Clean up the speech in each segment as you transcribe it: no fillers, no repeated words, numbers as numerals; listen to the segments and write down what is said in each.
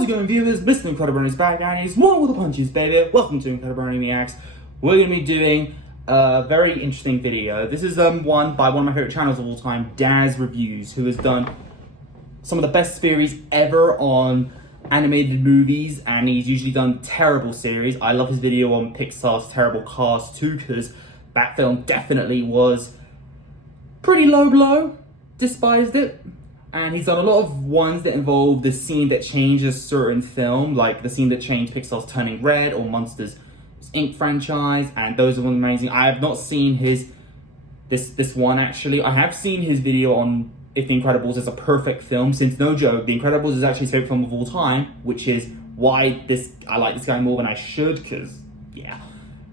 How's it going, viewers? Mr. Incredi-Brony's back, and he's more with the punches, baby. Welcome to Incredi-Brony Reacts. We're going to be doing a very interesting video. This is one by one of my favorite channels of all time, DazzReviews, who has done some of the best series ever on animated movies, and he's usually done terrible series. I love his video on Pixar's Terrible Cars 2, because that film definitely was pretty low blow. Despised it. And he's done a lot of ones that involve the scene that changes certain film, like the scene that changed Pixar's Turning Red or Monsters Inc. franchise, and those are amazing. I have not seen his this one actually. I have seen his video on if The Incredibles is a perfect film, since no joke, The Incredibles is actually his favorite film of all time, which is why I like this guy more than I should, because yeah.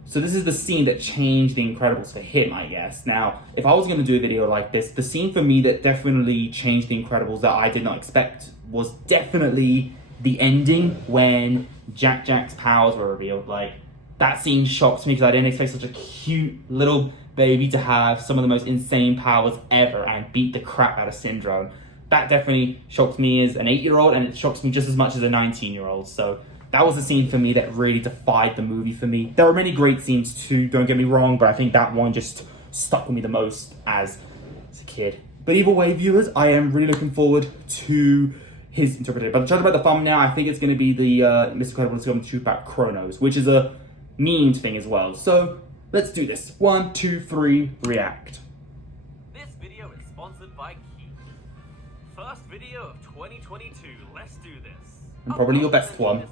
So this is the scene that changed The Incredibles for him, I guess. Now, if I was going to do a video like this, the scene for me that definitely changed The Incredibles that I did not expect was definitely the ending when Jack's powers were revealed. Like, that scene shocked me because I didn't expect such a cute little baby to have some of the most insane powers ever and beat the crap out of Syndrome. That definitely shocked me as an 8-year-old, and it shocks me just as much as a 19-year-old. So that was the scene for me that really defied the movie for me. There were many great scenes too, don't get me wrong, but I think that one just stuck with me the most as a kid. But either way, viewers, I am really looking forward to his interpretation. But judging by the thumbnail, I think it's going to be the Mr. Incredible is going to shoot about Chronos, which is a meme thing as well. So let's do this. 1, 2, 3, react. This video is sponsored by Keep. First video of 2022. Let's do this. And probably your best one.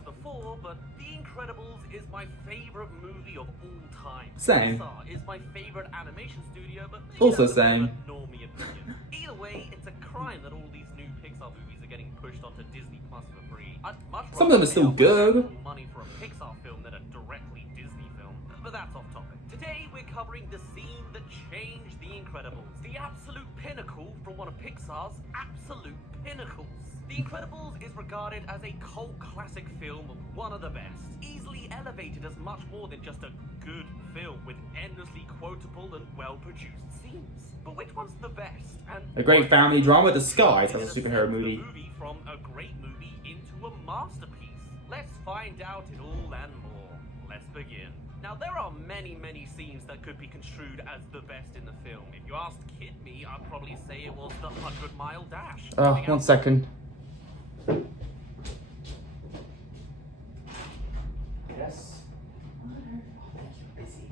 But The Incredibles is my favorite movie of all time. Same. Pixar is my favorite animation studio, but also same. Normie opinion. Either way, it's a crime that all these new Pixar movies are getting pushed onto Disney Plus for free. I'd much Some of them are still good. Money for a Pixar film than a directly Disney film, but that's off topic. Today we're covering the scene that changed The Incredibles, the absolute pinnacle from one of Pixar's absolute pinnacles. The Incredibles is regarded as a cult classic film of one of the best, easily elevated as much more than just a good film with endlessly quotable and well-produced scenes. But which one's the best? And a great family drama disguised as a superhero movie. From a great movie into a masterpiece. Let's find out it all and more. Let's begin. Now, there are many scenes that could be construed as the best in the film. If you asked Kid me, I'd probably say it was the 100-mile dash. 1 second. Yes. Busy.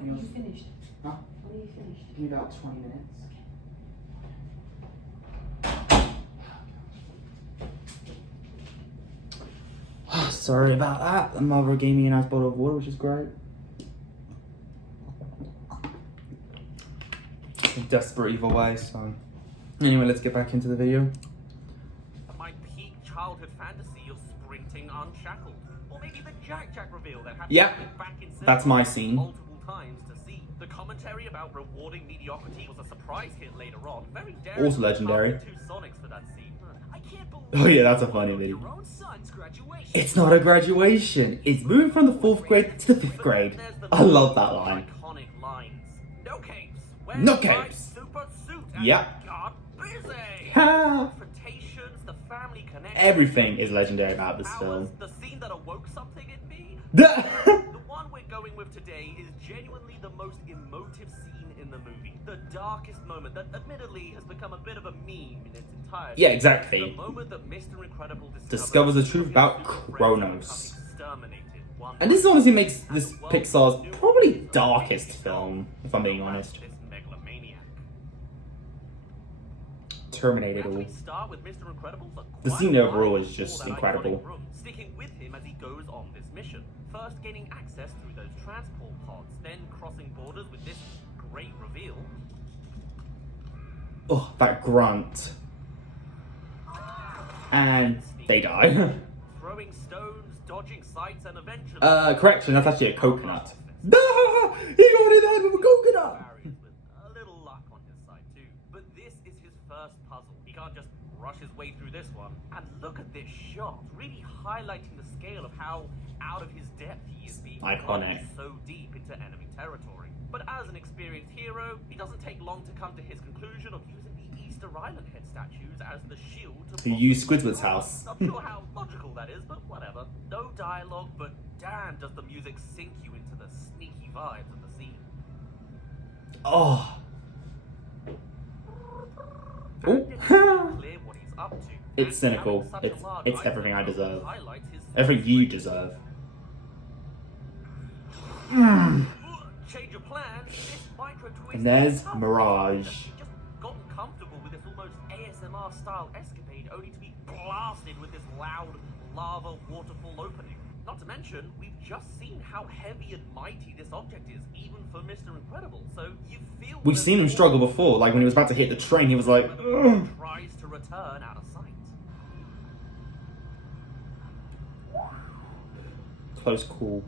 When are you finished? Huh? When are you finished? Give me about 20 minutes. Sorry about that. The mother gave me a nice bottle of water, which is great. I'm desperate either way, so anyway, let's get back into the video. My peak childhood fantasy of sprinting unshackled, or maybe the Jack reveal that happened back in that's my scene. Multiple times to see. The commentary about rewarding mediocrity was a surprise hit later on. Very daring. Also legendary. 2 Sonics for that scene. I can't believe Oh yeah, that's a funny video. your own son's graduation. It's not a graduation. It's moving from the 4th grade to the 5th grade. I love that line. Iconic lines. No capes. No capes. Super suit. And Yep. got busy. Ha! Confrontations, the family connection. Everything is legendary about this film. The scene that awoke something in me. The The one we're going with today is genuinely the most emotive scene in the movie. The darkest moment that admittedly has become a bit of a meme in its entirety. Yeah, exactly. The moment that Mr. Incredible discovers the truth about Chronos. And this honestly makes this Pixar's probably darkest film, if I'm being honest. Terminated all. The scene overall is just incredible. Sticking with him as he goes on this mission. First gaining access through those transport pods, then crossing borders with this great reveal. Oh, that grunt. And they die. Throwing stones, dodging sights, and eventually correction, that's actually a coconut. He got in the head with a coconut! A little luck on his side too. But this is his first puzzle. He can't just rush his way through this one. And look at this shot, really highlighting the scale of how out of his depth he is being iconic. So deep into enemy territory. But as an experienced hero, he doesn't take long to come to his conclusion of using the Easter Easter Island head statues as the shield to Who used Squidward's house. Not sure how logical that is, but whatever. No dialogue, but damn does the music sink you into the sneaky vibes of the scene. Oh. And it's pretty clear what he's up to. It's And cynical. having such a large It's everything I item deserve. highlights his Everything you deserve. Change of plan. This micro twist. And there's is tough. Mirage. He's just gotten comfortable with this almost ASMR style escapade, only to be blasted with this loud lava waterfall opening. Not to mention, we've just seen how heavy and mighty this object is, even for Mr. Incredible. So you feel We've seen him struggle before. Like when he was about to hit the train, he was like, ugh. tries to return out of sight. Close call.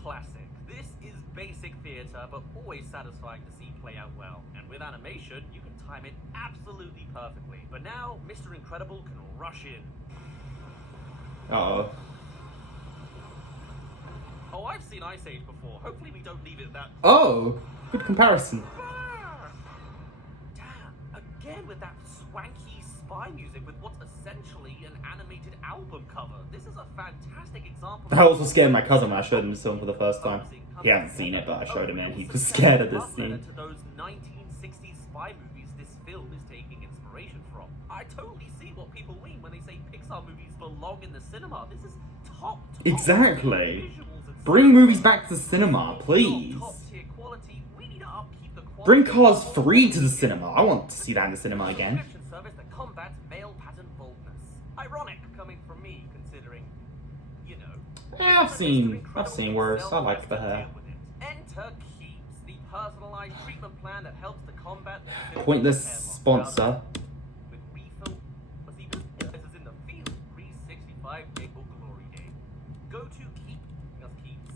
Classic. This is basic theatre, but always satisfying to see play out well. And with animation, you can time it absolutely perfectly. But now, Mr. Incredible can rush in. Uh-oh. Oh, I've seen Ice Age before. Hopefully we don't leave it that... Oh, good comparison. Damn, again with that swanky spy music with what's essentially an animated album cover. This is a fantastic example... I also scared my cousin when I showed him this film for the first time. He hasn't seen it, but I showed him it and he was scared of this scene. To those 1960s spy movies this film is taking inspiration from. I totally see what people mean when they say Pixar movies belong in the cinema. This is top Exactly. visuals and Bring movies back to the cinema, please. top-tier quality. We need to upkeep the quality. Bring Cars 3 to the cinema. I want to see that in the cinema again. Subscription service that combats male pattern boldness. Ironic coming from me, considering, you know. Yeah, I've seen worse. I like the hair. Enter Keeps, the personalized treatment plan that helps to combat Pointless hair loss. sponsor. With refill, what's even this is in the field 365 day book glory day. Go to Keep, just Keeps.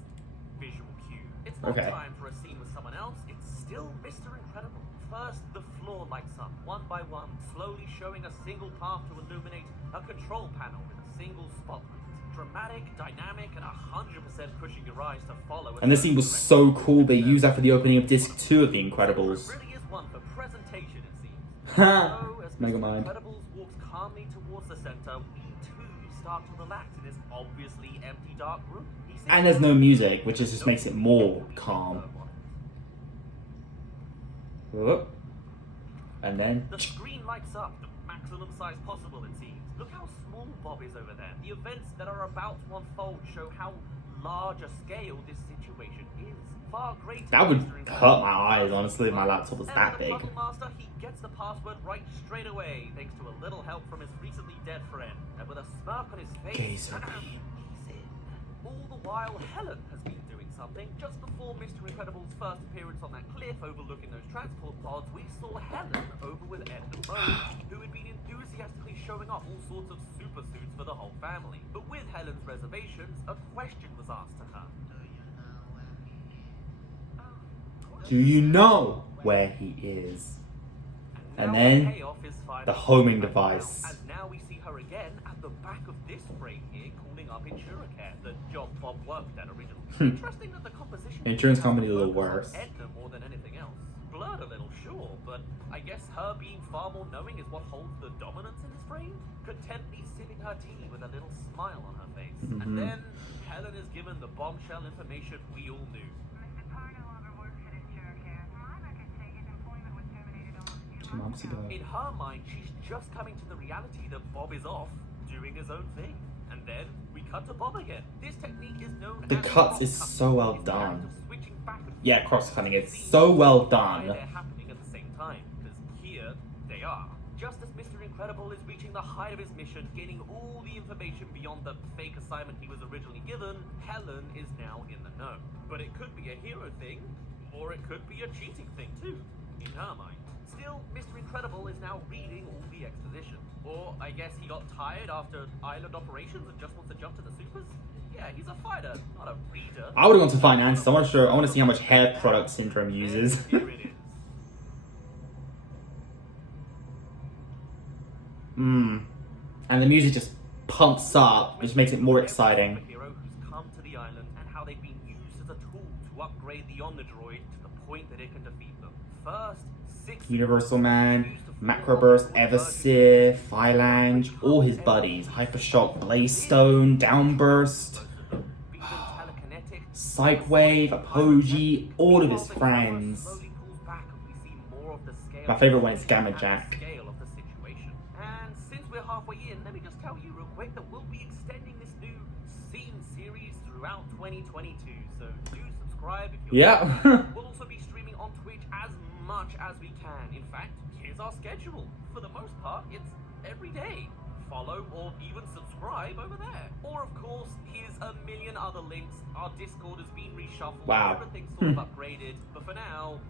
Visual cue. It's not Okay. time for a scene with someone else. It's still Mr. Incredible. First, the floor lights up one by one, slowly showing a single path to illuminate a control panel with a single spotlight. Dramatic, dynamic, and 100% pushing your eyes to follow. And this scene was so cool, they used that for the opening of Disc 2 of The Incredibles. It really is one for presentation, it seems. Ha! So, as Mega Mr. Mind. Incredibles walks calmly towards the center, we too start to relax in this obviously empty dark room. And there's no music, which just makes it more calm. Whoop. And then... The screen lights up, the maximum size possible, it seems. Look how small Bob is over there. The events that are about to unfold show how large a scale this situation is. Far greater. That would Mr. hurt my eyes, honestly, if my laptop was that And big. the Puzzle Master, he gets the password right straight away, thanks to a little help from his recently dead friend. And with a smirk on his face, Gazer. he's in. All the while, Helen has been doing something. Just before Mr. Incredible's first appearance on that cliff overlooking those transport pods, we saw Helen over with Ed and Rose, who had been enthusiastically showing off all sorts of super suits for the whole family. But with Helen's reservations, a question was asked to her. Do you know where he is? And Now then, the payoff is finally the homing right now, device. As now we see her again at the back of this frame here, calling up InsureCare, the job Bob worked at originally. Interesting that the composition Insurance has company a the little focus worse. on Edna more than anything else. Blurred a little, sure, but I guess her being far more knowing is what holds the dominance in this frame. Contently sipping her tea with a little smile on her face, and then Helen is given the bombshell information we all knew. Mr. Parr no longer works at InsureCare. From my records say his employment was terminated almost 2 2 months ago. In her mind, she's just coming to the reality that Bob is off, doing his own thing. And then we cut to Bob again. This technique is known The as cuts is cross-cutting. so well It's the act done. of switching back and Yeah, forth. cross-cutting, it's See so well why done. They're happening at the same time, because here they are. Just as Mr. Incredible is reaching the height of his mission, gaining all the information beyond the fake assignment he was originally given, Helen is now in the know. But it could be a hero thing, or it could be a cheating thing too, in her mind. Still, Mr. Incredible is now reading all the exposition. Or I guess he got tired after island operations and just wants to jump to the supers? Yeah, he's a fighter, not a reader. I would have gone to finance. I want to see how much hair product Syndrome uses. And here it is. And the music just pumps up, which makes it more exciting. The hero who's come to the island and how they've been used as a tool to upgrade the Omnidroid to the point that it can defeat them. First, Universal Man, Macroburst, Everseer, Phalange, all his buddies, Hypershock, Blazestone, Downburst, Psychwave, Apogee, all of his friends. My favorite one is Gamma Jack. And since we're halfway in, let me just tell you real quick that we'll be extending this new scene series throughout 2022. So do subscribe if you're Yeah. We'll also be streaming on Twitch as much as we can. In fact, here's our schedule. For the most part, it's every day. Follow or even subscribe over there. Or of course, here's a million other links. Our Discord has been reshuffled. Wow. Everything's sort of upgraded. But for now,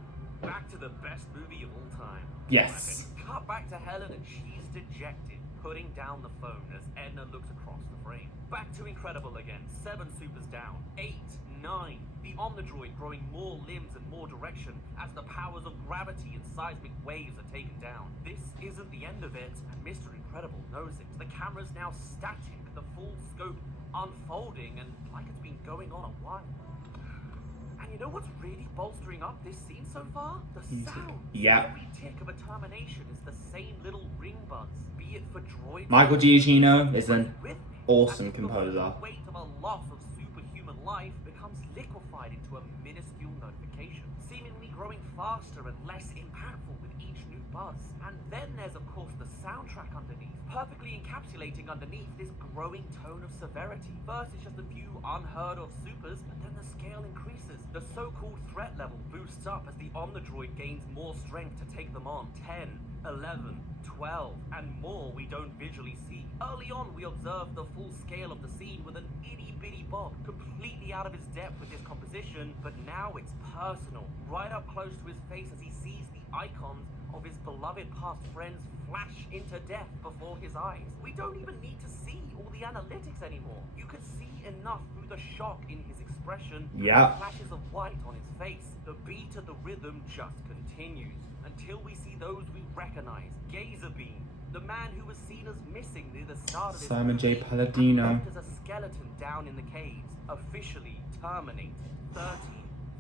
back to the best movie of all time. Yes. Cut back to Helen and she's dejected, putting down the phone as Edna looks across the frame. Back to Incredible again. 7 supers down. 8, 9. The Omnidroid growing more limbs and more direction as the powers of gravity and seismic waves are taken down. This isn't the end of it, and Mr. Incredible knows it. The camera's now static, the full scope unfolding, and like it's been going on a while. And you know what's really bolstering up this scene so far? The sound. Yeah. Every tick of a termination is the same little ring buzz, be it for droid. Michael Giacchino is an With me, awesome as if the composer. weight of a loss of superhuman life becomes liquefied into a minuscule notification, seemingly growing faster and less impactful with each new buzz. And then there's of course the soundtrack underneath, perfectly encapsulating underneath this growing tone of severity. First it's just a few unheard of supers, but then the scale increases. The so-called threat level boosts up as the Omnidroid gains more strength to take them on. 10, 11, 12, and more we don't visually see. Early on, we observe the full scale of the scene with an itty-bitty Bob, completely out of his depth with his composition, but now it's personal, right up close to his face as he sees the icons of his beloved past friends flash into death before his eyes. We don't even need to see all the analytics anymore. You can see enough through the shock in his expression, Yeah. the flashes of white on his face. The beat of the rhythm just continues until we see those we recognize. Gazer Beam, the man who was seen as missing near the start of this Simon J. movie, Palladino. and left as a skeleton down in the caves, officially terminated. 13,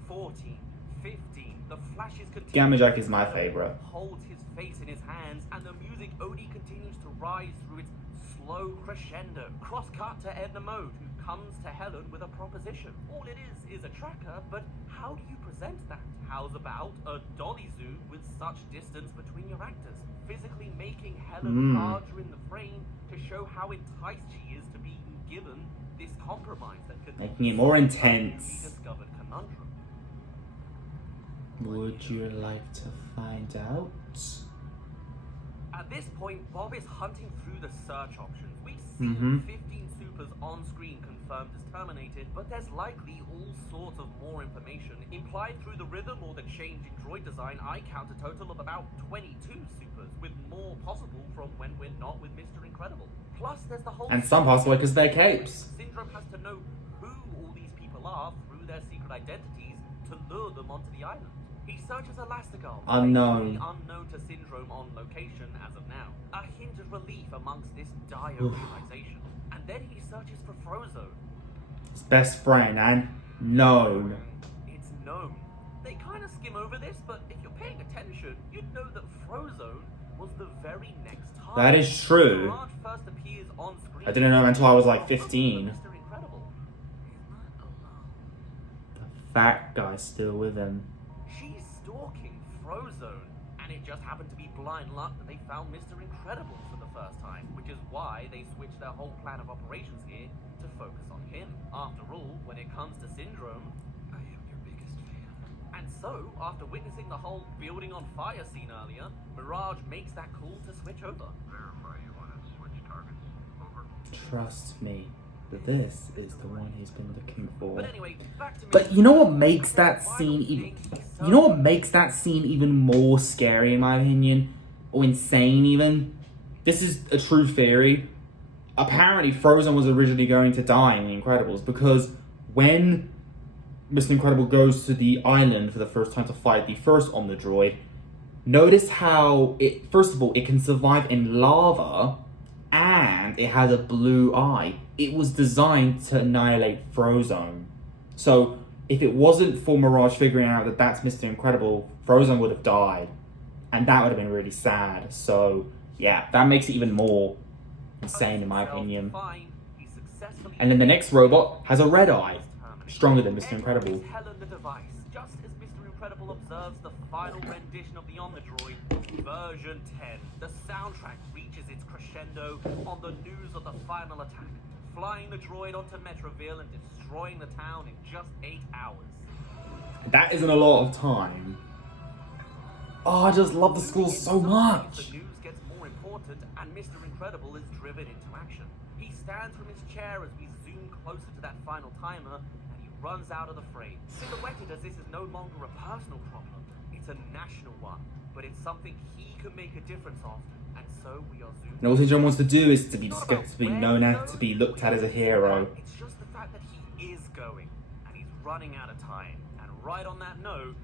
14, 15. The flashes continue. Gamma Jack is my favorite. Holds his face in his hands, and the music Odie continues to rise through its slow crescendo. Cross-cut to Edna Mode, who comes to Helen with a proposition. All it is a tracker, but how do you present that? How's about a dolly zoom with such distance between your actors? Physically making Helen larger in the frame to show how enticed she is to be given this compromise that could Making it more intense. rediscovered conundrum. Would you like to find out? At this point, Bob is hunting through the search options. We've seen 15 supers on screen confirmed as terminated, but there's likely all sorts of more information. Implied through the rhythm or the change in droid design, I count a total of about 22 supers, with more possible from when we're not with Mr. Incredible. Plus, there's the whole... And some possible because they're capes. Syndrome has to know who all these people are through their secret identities to lure them onto the island. He searches Elastigirl, Unknown. unknown to Syndrome on location as of now. A hint of relief amongst this dire realization. And then he searches for Frozone. His best friend and known. It's known. They kind of skim over this, but if you're paying attention, you'd know that Frozone was the very next target. That is true. Mirage first appears on screen. I didn't know until I was like 15. Mr. Incredible. He's not alone. The fat guy's still with him. She's stalking Frozone, and it just happened to be blind luck that they found Mr. Incredible for the first time, which is why they switched their whole plan of operations here to focus on him. After all, when it comes to Syndrome, I am your biggest fan. And so, after witnessing the whole building on fire scene earlier, Mirage makes that call to switch over. Verify you want to switch targets. Over. Trust me, this is the one he's been looking for. But anyway, back to me. But you know what makes that scene even... You know what makes that scene even more scary in my opinion? Or insane even? This is a true theory. Apparently Frozone was originally going to die in The Incredibles because when Mr. Incredible goes to the island for the first time to fight the first Omnidroid, notice how it, first of all, it can survive in lava and it has a blue eye. It was designed to annihilate Frozone. So if it wasn't for Mirage figuring out that that's Mr. Incredible, Frozone would have died. And that would have been really sad. So, yeah, that makes it even more insane in my opinion. And then the next robot has a red eye. Stronger than Mr. Incredible. Just as Mr. Incredible observes the final rendition of the Omnidroid, version 10, the soundtrack reaches its crescendo on the news of the final attack, flying the droid onto Metroville and destroying the town in just 8 hours. That isn't a lot of time. Oh, I just love the school so much. The news gets more important and Mr. Incredible is driven into action. He stands from his chair as we zoom closer to that final timer and he runs out of the frame. Silhouetted as this is no longer a personal problem, it's a national one, but it's something he can make a difference of, and so we are zooming. And all John wants to do is to be known as, to be looked at as a hero. It's just the fact that he is going, and he's running out of time. And right on that note,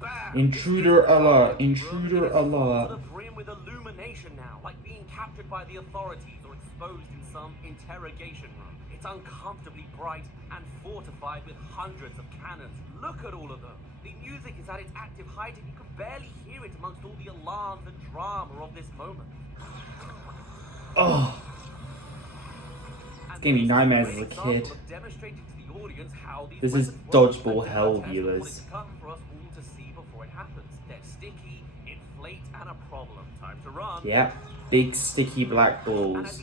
bam! Intruder alert! Intruder alert! To the brim with illumination now, like being captured by the authorities or exposed in some interrogation room. It's uncomfortably bright and fortified with hundreds of cannons. Look at all of them. The music is at its active height and you can barely hear it amongst all the alarms and drama of this moment. Oh. It gave me nightmares as a kid. This is dodgeball hell, viewers. Yeah, big sticky black balls.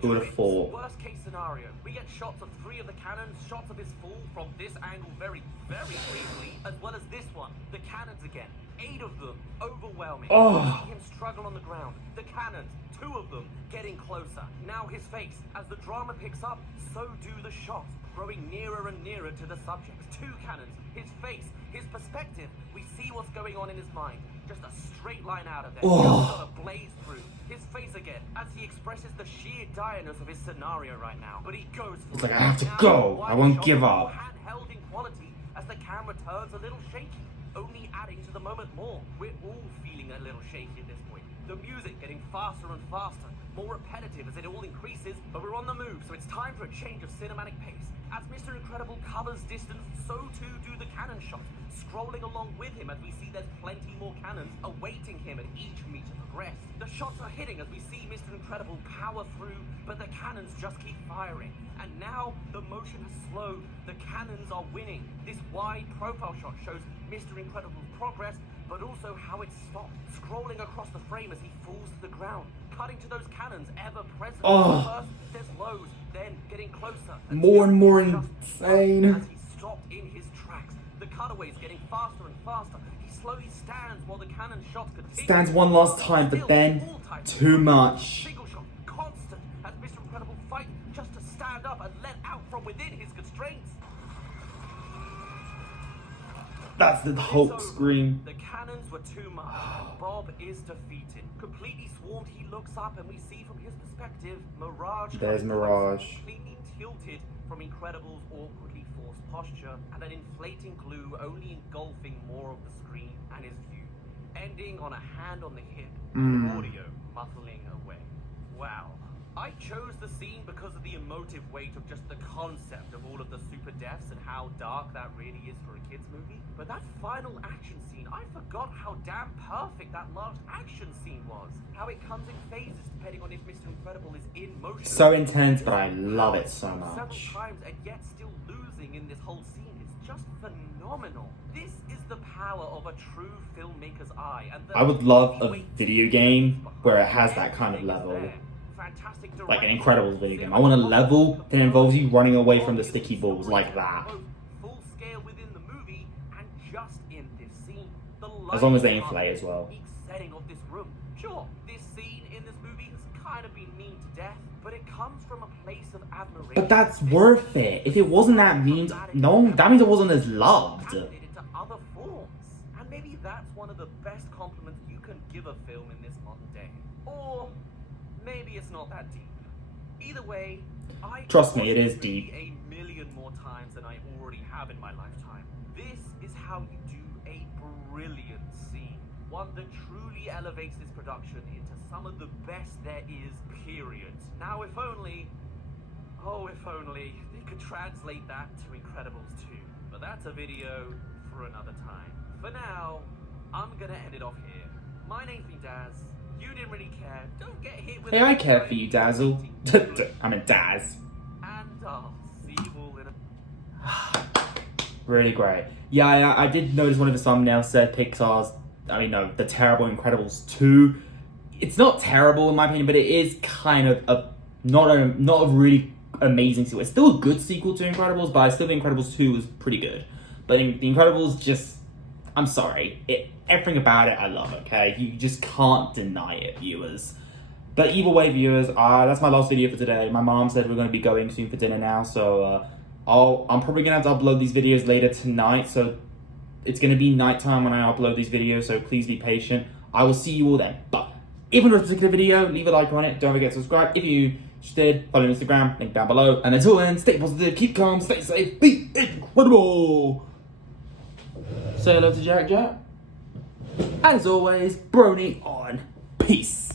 Who would have thought? Worst case scenario, we get shots of 3 of the cannons, shots of his fall from this angle very, very briefly, as well as this one. The cannons again, 8 of them, overwhelming. Oh. We see him struggle on the ground. The cannons, 2 of them, getting closer. Now his face, as the drama picks up, so do the shots, growing nearer and nearer to the subject. 2 cannons, his face, his perspective. We see what's going on in his mind. Just a straight line out of there. Oh. Just got a blaze through. His face again, as he expresses the sheer direness of his scenario right now. But he goes for It's like, I have to go. I won't give up. Handheld in quality as the camera turns a little shaky, only adding to the moment more. We're all feeling a little shaky at this point. The music getting faster and faster, more repetitive as it all increases, but we're on the move, so it's time for a change of cinematic pace. As Mr. Incredible covers distance, so too do the cannon shots, scrolling along with him as we see there's plenty more cannons awaiting him at each meter progress. The shots are hitting as we see Mr. Incredible power through, but the cannons just keep firing. And now the motion has slowed, the cannons are winning. This wide profile shot shows Mr. Incredible's progress, but also how it stopped, scrolling across the frame as he falls to the ground, cutting to those cannons ever present. Oh. First, there's lows, then getting closer. More and more Just insane. as he stopped in his tracks, the cutaways getting faster and faster. He slowly stands while the cannon shots continue. Stands one last time, but then too much. Single shot, constant, as Mr. Incredible fights just to stand up and let out from within his constraints. That's the Hulk scream. The cannons were too much. Bob is defeated. Completely swarmed, he looks up and we see from his perspective, Mirage. There's Mirage. Completely tilted from Incredible's awkwardly forced posture and an inflating glue only engulfing more of the screen and his view, ending on a hand on the hip, audio muffling away. Wow. I chose the scene because of the emotive weight of just the concept of all of the super deaths and how dark that really is for a kids movie. But that final action scene, I forgot how damn perfect that last action scene was. How it comes in phases depending on if Mr. Incredible is in motion. So intense, but I love it so much. Several times and yet still losing in this whole scene is just phenomenal. This is the power of a true filmmaker's eye. And I would love a video game where it has that kind of level. Fantastic Like an Incredibles video game. I want a level that involves you running away from the sticky balls like that. Full scale within the movie and just in this scene. As long as they inflate as well. Setting of this room. Sure, this scene in this movie has kind of been mean to death, but it comes from a place of admiration. But that's worth it. If it wasn't that mean, no, that means it wasn't as loved. Into other forms. And maybe that's one of the best compliments you can give a film in this modern day. Or maybe it's not that deep. Either way, I Trust me, it is deep. a million more times than I already have in my lifetime. This is how you do a brilliant scene. One that truly elevates this production into some of the best there is, period. Now if only, oh if only, they could translate that to Incredibles 2. But that's a video for for another time. For now, I'm gonna end it off here. My name's been Daz. You didn't really care. Don't get hit with Hey, I care for you, Dazzle. I mean, Daz. And I'll see you all in a... Really great. Yeah, I did notice one of the thumbnails said Pixar's, the terrible Incredibles 2. It's not terrible in my opinion, but it is kind of not a really amazing sequel. It's still a good sequel to Incredibles, but I still think Incredibles 2 was pretty good. But The Incredibles just, I'm sorry, everything about it I love, okay? You just can't deny it, viewers. But either way, viewers, that's my last video for today. My mom said we're going to be going soon for dinner now, so I'm probably going to have to upload these videos later tonight, so it's going to be nighttime when I upload these videos, so please be patient. I will see you all then. But if you enjoyed this particular video, leave a like on it. Don't forget to subscribe. If you did, follow me on Instagram, link down below. And until then, stay positive, keep calm, stay safe, be incredible. Say hello to Jack. And as always, Brony on. Peace.